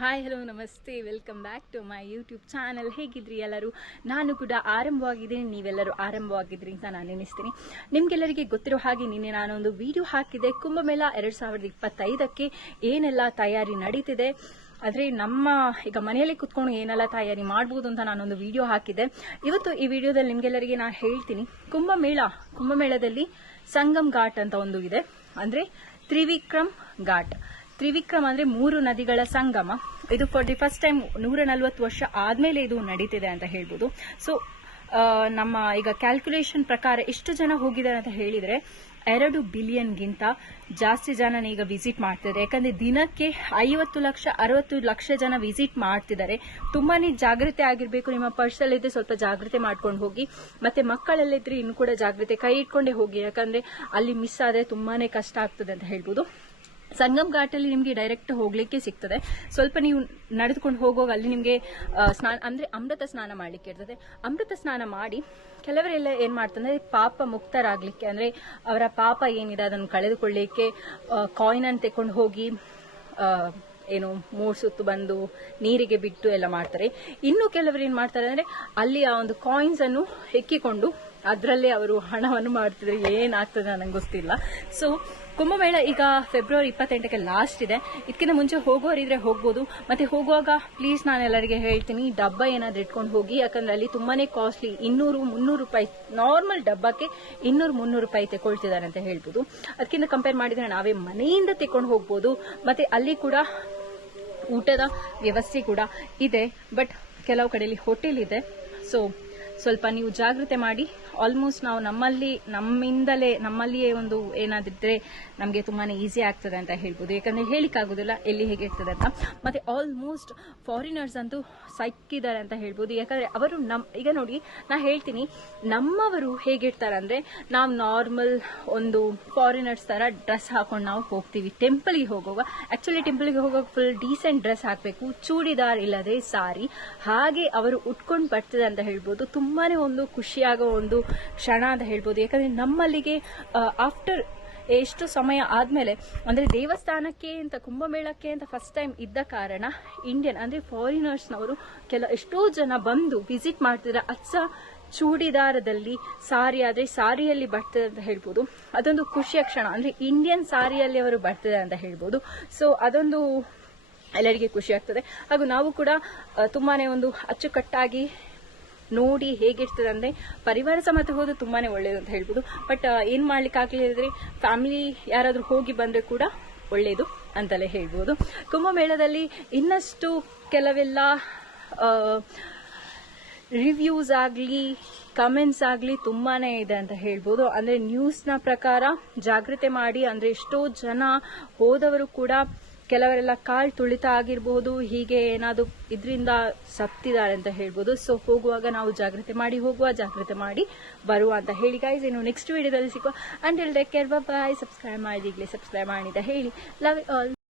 Hi hello ನಮಸ್ತೆ. Welcome back to my YouTube channel ಹೇಗಿದ್ರಿ ಎಲ್ಲರೂ? ನಾನು ಕೂಡ ಆರಂಭವಾಗಿದ್ದೀನಿ. ನೀವೆಲ್ಲರೂ ಆರಂಭವಾಗಿದ್ರಿ ಅಂತ ನಾನು ಎನಿಸ್ತೀನಿ ನಿಮ್ಗೆಲ್ಲರಿಗೆ ಗೊತ್ತಿರೋ ಹಾಗೆ ನಿನ್ನೆ ನಾನೊಂದು ವಿಡಿಯೋ ಹಾಕಿದೆ. ಕುಂಭಮೇಳ ಎರಡ್ ಸಾವಿರದ ಇಪ್ಪತ್ತೈದಕ್ಕೆ ಏನೆಲ್ಲ ತಯಾರಿ ನಡೀತಿದೆ? ಆದರೆ ನಮ್ಮ ಈಗ ಮನೆಯಲ್ಲಿ ಕುತ್ಕೊಂಡು ಏನೆಲ್ಲ ತಯಾರಿ ಮಾಡ್ಬೋದು ಅಂತ ನಾನೊಂದು ವಿಡಿಯೋ ಹಾಕಿದೆ. ಇವತ್ತು ಈ ವಿಡಿಯೋದಲ್ಲಿ ನಿಮ್ಗೆಲ್ಲರಿಗೆ ನಾನು ಹೇಳ್ತೀನಿ. ಕುಂಭಮೇಳ, ಕುಂಭಮೇಳದಲ್ಲಿ ಸಂಗಮ್ ಘಾಟ್ ಅಂತ ಒಂದು ಇದೆ. ಅಂದ್ರೆ ತ್ರಿವಿಕ್ರಮ್ ಘಾಟ್. ತ್ರಿವಿಕ್ರಮ್ ಅಂದ್ರೆ ಮೂರು ನದಿಗಳ ಸಂಗಮ. ಇದು ಫಾರ್ ದಿ ಫಸ್ಟ್ ಟೈಮ್ ನೂರ ನಲ್ವತ್ತು ವರ್ಷ ಆದ್ಮೇಲೆ ಇದು ನಡೀತಿದೆ ಅಂತ ಹೇಳ್ಬೋದು. ಸೊ ನಮ್ಮ ಈಗ ಕ್ಯಾಲ್ಕುಲೇಷನ್ ಪ್ರಕಾರ ಎಷ್ಟು ಜನ ಹೋಗಿದ್ದಾರೆ ಅಂತ ಹೇಳಿದ್ರೆ, ಎರಡು ಬಿಲಿಯನ್ಗಿಂತ ಜಾಸ್ತಿ ಜನ ಈಗ ವಿಸಿಟ್ ಮಾಡ್ತಿದ್ದಾರೆ. ಯಾಕಂದ್ರೆ ದಿನಕ್ಕೆ ಐವತ್ತು ಲಕ್ಷ, ಅರವತ್ತು ಲಕ್ಷ ಜನ ವಿಸಿಟ್ ಮಾಡ್ತಿದ್ದಾರೆ. ತುಂಬಾನೇ ಜಾಗ್ರತೆ ಆಗಿರ್ಬೇಕು. ನಿಮ್ಮ ಪರ್ಸಲ್ ಇದ್ರೆ ಸ್ವಲ್ಪ ಜಾಗೃತಿ ಮಾಡ್ಕೊಂಡು ಹೋಗಿ. ಮತ್ತೆ ಮಕ್ಕಳಲ್ಲಿದ್ರೆ ಇನ್ನು ಕೂಡ ಜಾಗ್ರತೆ ಕೈ ಇಟ್ಕೊಂಡೇ ಹೋಗಿ. ಯಾಕಂದ್ರೆ ಅಲ್ಲಿ ಮಿಸ್ ಆದ್ರೆ ತುಂಬಾನೇ ಕಷ್ಟ ಆಗ್ತದೆ ಅಂತ ಹೇಳ್ಬೋದು. ಸಂಗಮ್ ಘಾಟಲ್ಲಿ ನಿಮಗೆ ಡೈರೆಕ್ಟ್ ಹೋಗ್ಲಿಕ್ಕೆ ಸಿಗ್ತದೆ. ಸ್ವಲ್ಪ ನೀವು ನಡೆದುಕೊಂಡು ಹೋಗುವಾಗ ಅಲ್ಲಿ ನಿಮಗೆ ಸ್ನಾನ, ಅಂದ್ರೆ ಅಮೃತ ಸ್ನಾನ ಮಾಡ್ಲಿಕ್ಕೆ ಇರ್ತದೆ. ಅಮೃತ ಸ್ನಾನ ಮಾಡಿ ಕೆಲವರೆಲ್ಲ ಏನ್ ಮಾಡ್ತಾರೆ, ಪಾಪ ಮುಕ್ತರಾಗ್ಲಿಕ್ಕೆ, ಅಂದ್ರೆ ಅವರ ಪಾಪ ಏನಿದೆ ಅದನ್ನು ಕಳೆದುಕೊಳ್ಳಿಕ್ಕೆ ಕಾಯಿನ್ ಅನ್ನು ತೆಕೊಂಡು ಹೋಗಿ ಏನು, ಮೂರ್ ಸುತ್ತು ಬಂದು ನೀರಿಗೆ ಬಿಟ್ಟು ಎಲ್ಲ ಮಾಡ್ತಾರೆ. ಇನ್ನು ಕೆಲವರು ಏನ್ ಮಾಡ್ತಾರೆ ಅಂದ್ರೆ ಅಲ್ಲಿ ಆ ಒಂದು ಕಾಯಿನ್ಸ್ ಅನ್ನು ಹೆಕ್ಕಿಕೊಂಡು ಅದರಲ್ಲೇ ಅವರು ಹಣವನ್ನು ಮಾಡ್ತಿದ್ರೆ ಏನಾಗ್ತದೆ ನನಗೆ ಗೊತ್ತಿಲ್ಲ. ಸೊ ಕುಂಭಮೇಳ ಈಗ ಫೆಬ್ರವರಿ ಇಪ್ಪತ್ತೆಂಟಕ್ಕೆ ಲಾಸ್ಟ್ ಇದೆ. ಇದಕ್ಕಿಂತ ಮುಂಚೆ ಹೋಗೋರಿದ್ರೆ ಹೋಗ್ಬೋದು. ಮತ್ತೆ ಹೋಗುವಾಗ ಪ್ಲೀಸ್ ನಾನು ಎಲ್ಲರಿಗೆ ಹೇಳ್ತೀನಿ, ಡಬ್ಬ ಏನಾದ್ರು ಇಟ್ಕೊಂಡು ಹೋಗಿ. ಯಾಕಂದ್ರೆ ಅಲ್ಲಿ ತುಂಬಾನೇ ಕಾಸ್ಟ್ಲಿ ಇನ್ನೂರು ಮುನ್ನೂರು ರೂಪಾಯಿ ನಾರ್ಮಲ್ ಡಬ್ಬಕ್ಕೆ ಇನ್ನೂರು ಮುನ್ನೂರು ರೂಪಾಯಿ ತಗೊಳ್ತಿದ್ದಾರೆ ಅಂತ ಹೇಳ್ಬೋದು. ಅದಕ್ಕಿಂತ ಕಂಪೇರ್ ಮಾಡಿದ್ರೆ ನಾವೇ ಮನೆಯಿಂದ ತೆಕೊಂಡು ಹೋಗ್ಬೋದು. ಮತ್ತೆ ಅಲ್ಲಿ ಕೂಡ ಊಟದ ವ್ಯವಸ್ಥೆ ಕೂಡ ಇದೆ. ಬಟ್ ಕೆಲವು ಕಡೆಯಲ್ಲಿ ಹೋಟೆಲ್ ಇದೆ. ಸೊ ಸ್ವಲ್ಪ ನೀವು ಜಾಗ್ರತೆ ಮಾಡಿ. ಆಲ್ಮೋಸ್ಟ್ ನಾವು ನಮ್ಮಲ್ಲಿ, ನಮ್ಮಿಂದಲೇ, ನಮ್ಮಲ್ಲಿಯೇ ಒಂದು ಏನಾದಿದ್ರೆ ನಮಗೆ ತುಂಬಾನೇ ಈಸಿ ಆಗ್ತದೆ ಅಂತ ಹೇಳ್ಬೋದು. ಯಾಕಂದ್ರೆ ಹೇಳಿಕ್ಕಾಗೋದಿಲ್ಲ ಎಲ್ಲಿ ಹೇಗಿರ್ತದೆ ಅಂತ. ಮತ್ತೆ ಆಲ್ಮೋಸ್ಟ್ ಫಾರಿನರ್ಸ್ ಅಂತೂ ಸೈಕಿದ್ದಾರೆ ಅಂತ ಹೇಳ್ಬೋದು. ಯಾಕಂದ್ರೆ ಅವರು ನಮ್, ಈಗ ನೋಡಿ, ನಾ ಹೇಳ್ತೀನಿ, ನಮ್ಮವರು ಹೇಗಿರ್ತಾರೆ ಅಂದ್ರೆ, ನಾವು ನಾರ್ಮಲ್ ಒಂದು ಫಾರಿನರ್ಸ್ ತರ ಡ್ರೆಸ್ ಹಾಕೊಂಡು ನಾವು ಹೋಗ್ತೀವಿ. ಟೆಂಪಲ್ಗೆ ಹೋಗುವಾಗ ಆಕ್ಚುಲಿ ಟೆಂಪಲ್ಗೆ ಹೋಗುವಾಗ ಫುಲ್ ಡೀಸೆಂಟ್ ಡ್ರೆಸ್ ಹಾಕಬೇಕು. ಚೂಡಿದಾರ್ ಇಲ್ಲದೆ ಸಾರಿ. ಹಾಗೆ ಅವರು ಉಟ್ಕೊಂಡು ಬರ್ತದೆ ಅಂತ ಹೇಳ್ಬೋದು. ತುಂಬಾನೇ ಒಂದು ಖುಷಿಯಾಗೋ ಒಂದು ಕ್ಷಣ ಅಂತ ಹೇಳ್ಬೋದು. ಯಾಕಂದ್ರೆ ನಮ್ಮಲ್ಲಿಗೆ ಆಫ್ಟರ್ ಎಷ್ಟು ಸಮಯ ಆದ್ಮೇಲೆ, ಅಂದ್ರೆ ದೇವಸ್ಥಾನಕ್ಕೆ ಅಂತ, ಕುಂಭಮೇಳಕ್ಕೆ ಅಂತ ಫಸ್ಟ್ ಟೈಮ್ ಇದ್ದ ಕಾರಣ ಇಂಡಿಯನ್ ಅಂದ್ರೆ ಫಾರಿನರ್ಸ್ನವರು ಕೆಲ, ಎಷ್ಟೋ ಜನ ಬಂದು ವಿಸಿಟ್ ಮಾಡ್ತಿದ್ದಾರೆ ಅಚ್ಚ ಚೂಡಿದಾರದಲ್ಲಿ ಸಾರಿ ಆದ್ರೆ ಸಾರಿಯಲ್ಲಿ ಬರ್ತದೆ ಅಂತ ಹೇಳ್ಬೋದು. ಅದೊಂದು ಖುಷಿಯ ಕ್ಷಣ. ಅಂದ್ರೆ ಇಂಡಿಯನ್ ಸಾರಿಯಲ್ಲಿ ಅವರು ಬರ್ತದೆ ಅಂತ ಹೇಳ್ಬೋದು. ಸೊ ಅದೊಂದು ಎಲ್ಲರಿಗೆ ಖುಷಿ ಆಗ್ತದೆ. ಹಾಗೂ ನಾವು ಕೂಡ ತುಂಬಾನೇ ಒಂದು ಅಚ್ಚುಕಟ್ಟಾಗಿ ನೋಡಿ ಹೇಗಿರ್ತದೆ ಅಂದ್ರೆ ಪರಿವಾರ ಸಮೇತ ಹೋದ್ರೆ ತುಂಬಾನೇ ಒಳ್ಳೇದು ಅಂತ ಹೇಳ್ಬೋದು. ಬಟ್ ಏನ್ ಮಾಡ್ಲಿಕ್ಕೆ ಆಗ್ಲಿದ್ರೆ ಫ್ಯಾಮಿಲಿ ಯಾರಾದ್ರೂ ಹೋಗಿ ಬಂದ್ರೆ ಕೂಡ ಒಳ್ಳೇದು ಅಂತಲೇ ಹೇಳ್ಬೋದು. ಕುಂಭಮೇಳದಲ್ಲಿ ಇನ್ನಷ್ಟು ಕೆಲವೆಲ್ಲ ರಿವ್ಯೂಸ್ ಆಗಲಿ ಕಮೆಂಟ್ಸ್ ಆಗಲಿ ತುಂಬಾನೇ ಇದೆ ಅಂತ ಹೇಳ್ಬೋದು. ಅಂದ್ರೆ ನ್ಯೂಸ್ನ ಪ್ರಕಾರ ಜಾಗ್ರತೆ ಮಾಡಿ ಅಂದ್ರೆ ಎಷ್ಟೋ ಜನ ಹೋದವರು ಕೂಡ ಕೆಲವರೆಲ್ಲ ಕಾಲ್ ತುಳಿತ ಆಗಿರಬಹುದು, ಹೀಗೆ ಏನಾದ್ರು ಇದರಿಂದ ಸತ್ತಿದ್ದಾರೆ ಅಂತ ಹೇಳ್ಬೋದು. ಸೊ ಹೋಗುವಾಗ ನಾವು ಜಾಗ್ರತೆ ಮಾಡಿ, ಹೋಗುವ ಜಾಗ್ರತೆ ಮಾಡಿ, ಬರುವ ಅಂತ ಹೇಳಿ ಗೈಸ್ ಇನ್ನು ನೆಕ್ಸ್ಟ್ ವಿಡಿಯೋದಲ್ಲಿ ಸಿಗುವ. Until take care bye subscribe ಮಾಡಿ, ಈಗಲೇ ಸಬ್ಸ್ಕ್ರೈಬ್ ಮಾಡಿದ ಹೇಳಿ. Love all